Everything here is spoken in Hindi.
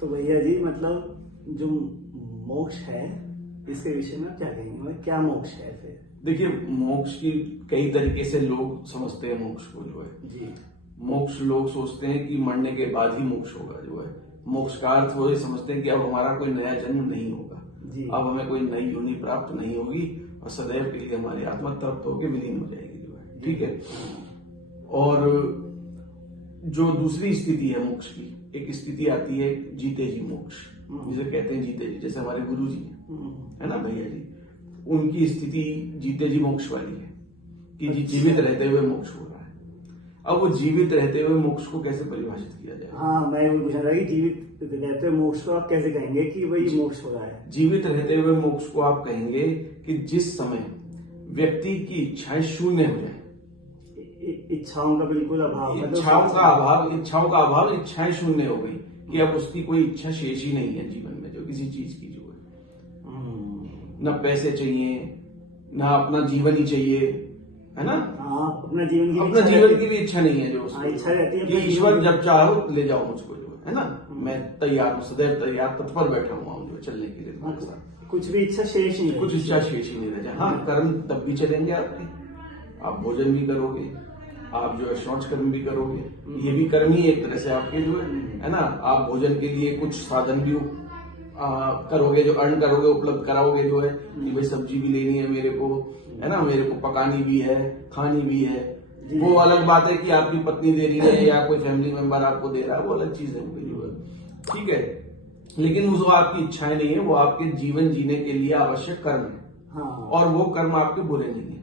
तो भैया जी मतलब जो मोक्ष है इसके विषय में आप क्या कहेंगे, मतलब क्या मोक्ष है फिर? देखिए, मोक्ष की कई तरीके से लोग समझते हैं मोक्ष को। जो है जी मोक्ष, लोग सोचते हैं कि मरने के बाद ही मोक्ष होगा। जो है मोक्ष का अर्थ वो ये समझते हैं कि अब हमारा कोई नया जन्म नहीं होगा, जी अब हमें कोई नई योनि प्राप्त नहीं होगी और सदैव के लिए हमारी आत्मा तृप्त होकर विलीन हो जाएगी। जो है ठीक है। और जो दूसरी स्थिति है मोक्ष की, एक स्थिति आती है जीते जी मोक्ष, जिसे कहते हैं जीते जी। जैसे हमारे गुरु जी है ना भैया जी, उनकी स्थिति जीते जी मोक्ष वाली है कि जी जीवित रहते हुए मोक्ष हो रहा है। अब वो जीवित रहते हुए मोक्ष को कैसे परिभाषित किया जाए? हाँ, मैं ये पूछना था कि जीवित रहते हुए मोक्ष को आप कैसे कहेंगे कि वही मोक्ष हो रहा है? जीवित रहते हुए मोक्ष को आप कहेंगे कि जिस समय व्यक्ति की इच्छाएं शून्य हो जाए, इच्छाओं का बिल्कुल अभाव, मतलब इच्छाओं का अभाव, इच्छाएं शून्य हो गई कि अब उसकी कोई इच्छा शेष ही नहीं है जीवन में, जो किसी चीज की। जो है न पैसे चाहिए, न अपना जीवन ही चाहिए, है ना। हाँ, अपना जीवन की भी इच्छा नहीं है जो उसको। इच्छा रहती है कि ईश्वर जब चाहो ले जाओ मुझको, जो है ना, मैं तैयार हूँ, सदैव तैयार, तत्पर बैठा हुआ हूँ जो चलने के लिए तुम्हारे साथ। कुछ भी इच्छा शेष नहीं, कुछ इच्छा शेष ही नहीं रह जाए। हाँ, कर्म तब भी चलेंगे आपके, आप भोजन भी करोगे, आप जो है शौच कर्म भी करोगे, ये भी कर्म ही एक तरह से आपके जो है ना। आप भोजन के लिए कुछ साधन भी करोगे, जो अर्न करोगे, उपलब्ध कराओगे। जो है कि भाई सब्जी भी लेनी है मेरे को, है ना, मेरे को पकानी भी है, खानी भी है। वो अलग बात है कि आपकी पत्नी दे रही है या कोई फैमिली मेंबर आपको दे रहा है, वो अलग चीज है। ठीक है, लेकिन वो आपकी इच्छाएं नहीं है, वो आपके जीवन जीने के लिए आवश्यक कर्म है। हाँ। और वो कर्म आपके बुरे नहीं है।